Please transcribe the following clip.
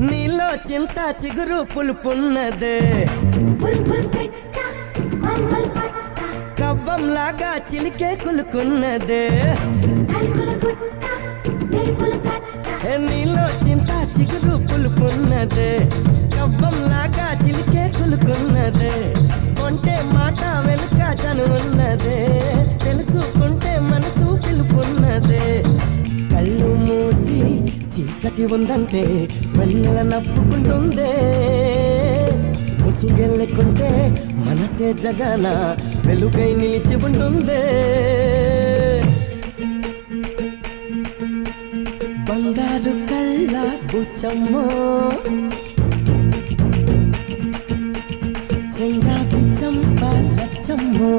నీలో చింత చిగురు పులుపున్నదే కవ్వంలాగా చిలికే కులుకున్నదే నీలో చింత చిగురు పులుపున్నదే కవ్వంలాగా చిలికే కులుకున్నదే కొంటే మాట వెనుక చనువున్నదే తెలుసుకుంటే మనసు పిలుపున్నదే కళ్ళు మూసి చీకటి ఉందంటే వెన్నెల నవ్వుకుంటుందే ముసుగెళ్ళకుంటే మనసే జగన వెలుగై నిలిచి ఉంటుందే బంగారు కళ్ళ బుచ్చమ్మో చెంగాకి చంప లచ్చమ్మో